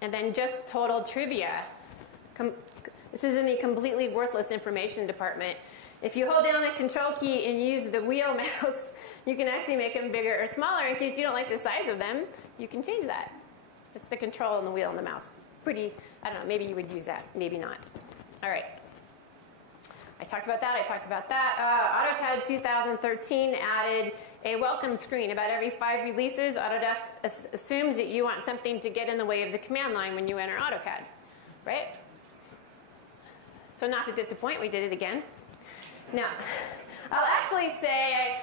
And then just total trivia. This is in the completely worthless information department. If you hold down the control key and use the wheel mouse, you can actually make them bigger or smaller. In case you don't like the size of them, you can change that. It's the control and the wheel and the mouse. Pretty, I don't know, maybe you would use that, maybe not. All right. I talked about that, AutoCAD 2013 added a welcome screen. About every 5 releases, Autodesk assumes that you want something to get in the way of the command line when you enter AutoCAD, right? So not to disappoint, we did it again. Now, I'll actually say,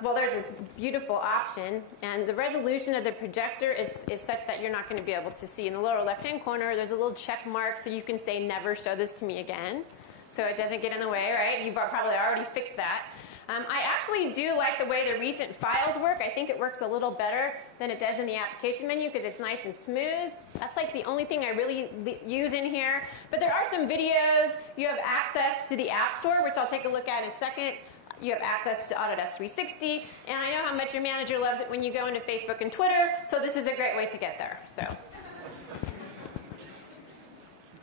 well, there's this beautiful option, and the resolution of the projector is such that you're not going to be able to see. In the lower left-hand corner, there's a little check mark, so you can say, never show this to me again. So it doesn't get in the way, right? You've probably already fixed that. I actually do like the way the recent files work. I think it works a little better than it does in the application menu because it's nice and smooth. That's like the only thing I really use in here. But there are some videos. You have access to the App Store, which I'll take a look at in a second. You have access to Autodesk 360. And I know how much your manager loves it when you go into Facebook and Twitter. So this is a great way to get there.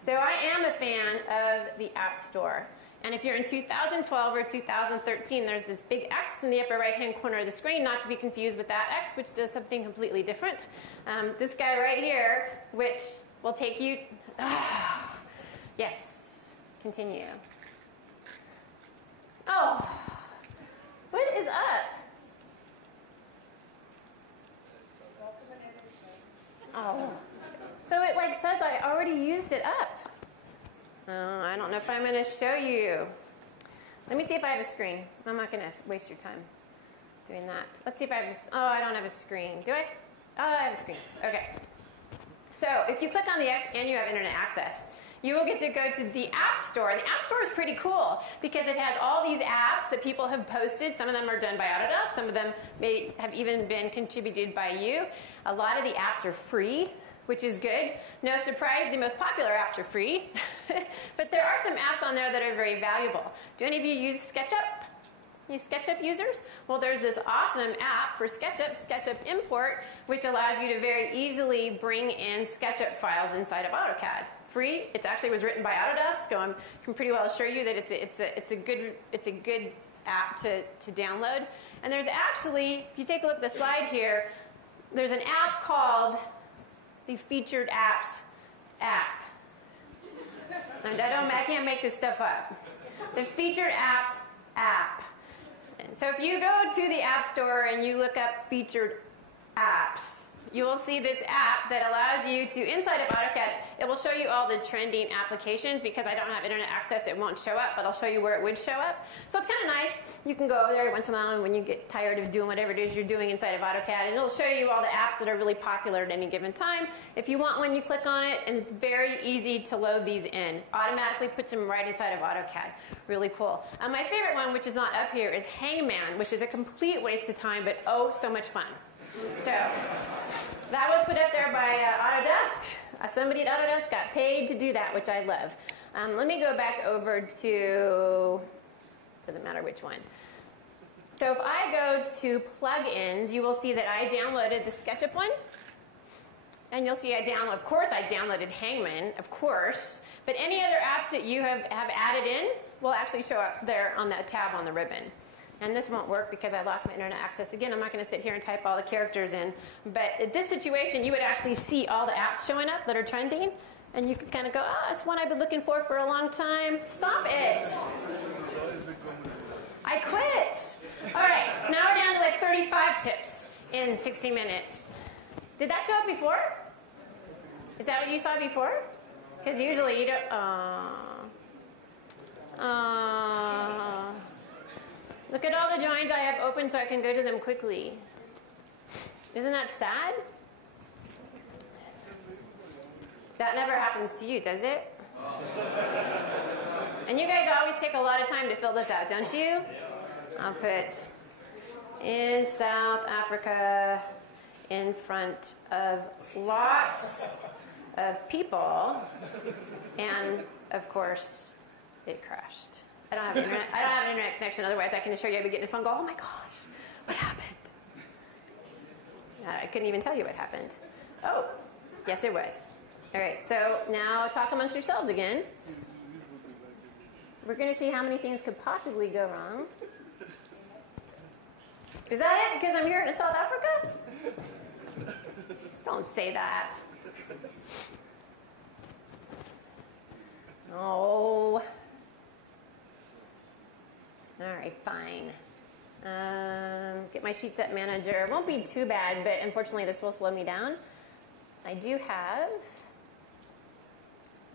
So I am a fan of the App Store. And if you're in 2012 or 2013, there's this big X in the upper right-hand corner of the screen, not to be confused with that X, which does something completely different. This guy right here, which will take you... yes, continue. Oh, what is up? Oh. So it like says I already used it up. I don't know if I'm going to show you. Let me see if I have a screen. I'm not going to waste your time doing that. Let's see if I have a... Oh, I don't have a screen. Do I? Oh, I have a screen. Okay. So if you click on the X and you have internet access, you will get to go to the App Store. The App Store is pretty cool because it has all these apps that people have posted. Some of them are done by Autodesk. Some of them may have even been contributed by you. A lot of the apps are free, which is good. No surprise, the most popular apps are free. But there are some apps on there that are very valuable. Do any of you use SketchUp? You SketchUp users? Well, there's this awesome app for SketchUp, SketchUp Import, which allows you to very easily bring in SketchUp files inside of AutoCAD. Free. It actually was written by Autodesk, so I can pretty well assure you that it's a good app to download. And there's actually, if you take a look at the slide here, there's an app called the Featured Apps app. And I can't make this stuff up. The Featured Apps app. And so if you go to the App Store and you look up Featured Apps, you will see this app that allows you to, inside of AutoCAD, it will show you all the trending applications. Because I don't have internet access, it won't show up, but I'll show you where it would show up. So it's kind of nice. You can go over there once in a while when you get tired of doing whatever it is you're doing inside of AutoCAD, and it'll show you all the apps that are really popular at any given time. If you want one, you click on it, and it's very easy to load these in. Automatically puts them right inside of AutoCAD. Really cool. My favorite one, which is not up here, is Hangman, which is a complete waste of time, but oh, so much fun. So that was put up there by Autodesk. Somebody at Autodesk got paid to do that, which I love. Let me go back over to, doesn't matter which one. So if I go to plugins, you will see that I downloaded the SketchUp one. And you'll see of course I downloaded Hangman, of course. But any other apps that you have added in will actually show up there on that tab on the ribbon. And this won't work because I lost my internet access. Again, I'm not going to sit here and type all the characters in. But in this situation, you would actually see all the apps showing up that are trending. And you could kind of go, oh, that's one I've been looking for a long time. Stop it. I quit. All right, now we're down to like 35 tips in 60 minutes. Did that show up before? Is that what you saw before? Because usually you don't... Look at all the drawings I have open so I can go to them quickly. Isn't that sad? That never happens to you, does it? And you guys always take a lot of time to fill this out, don't you? I'll put in South Africa in front of lots of people, and of course it crashed. I don't have an internet connection, otherwise I can assure you I'd be getting a phone call. Oh my gosh, what happened? I couldn't even tell you what happened. Oh, yes it was. All right, so now talk amongst yourselves again. We're going to see how many things could possibly go wrong. Is that it because I'm here in South Africa? Don't say that. Oh. All right, fine. Get my sheet set manager. It won't be too bad, but unfortunately this will slow me down. I do have,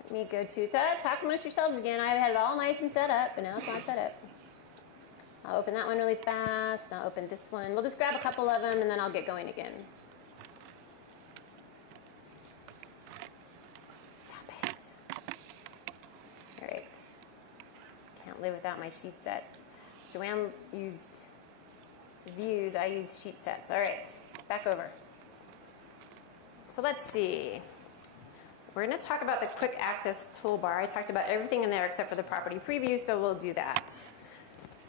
let me go to, talk amongst yourselves again. I had it all nice and set up, but now it's not set up. I'll open that one really fast. I'll open this one. We'll just grab a couple of them and then I'll get going again. Stop it. All right. Can't live without my sheet sets. Joanne used views. I use sheet sets. All right. Back over. So let's see. We're going to talk about the quick access toolbar. I talked about everything in there except for the property preview, so we'll do that.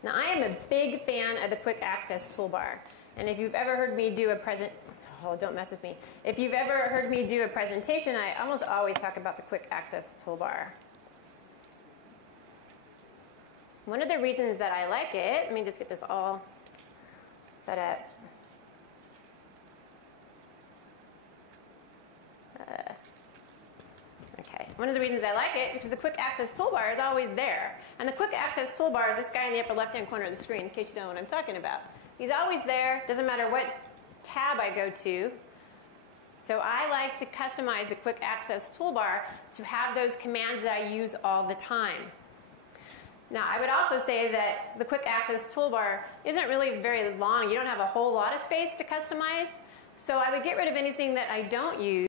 Now, I am a big fan of the quick access toolbar. And if you've ever heard me do don't mess with me. If you've ever heard me do a presentation, I almost always talk about the quick access toolbar. One of the reasons that I like it, let me just get this all set up. Okay, one of the reasons I like it, because the quick access toolbar is always there. And the quick access toolbar is this guy in the upper left-hand corner of the screen, in case you know what I'm talking about. He's always there, doesn't matter what tab I go to. So I like to customize the quick access toolbar to have those commands that I use all the time. Now, I would also say that the quick access toolbar isn't really very long. You don't have a whole lot of space to customize. So I would get rid of anything that I don't use.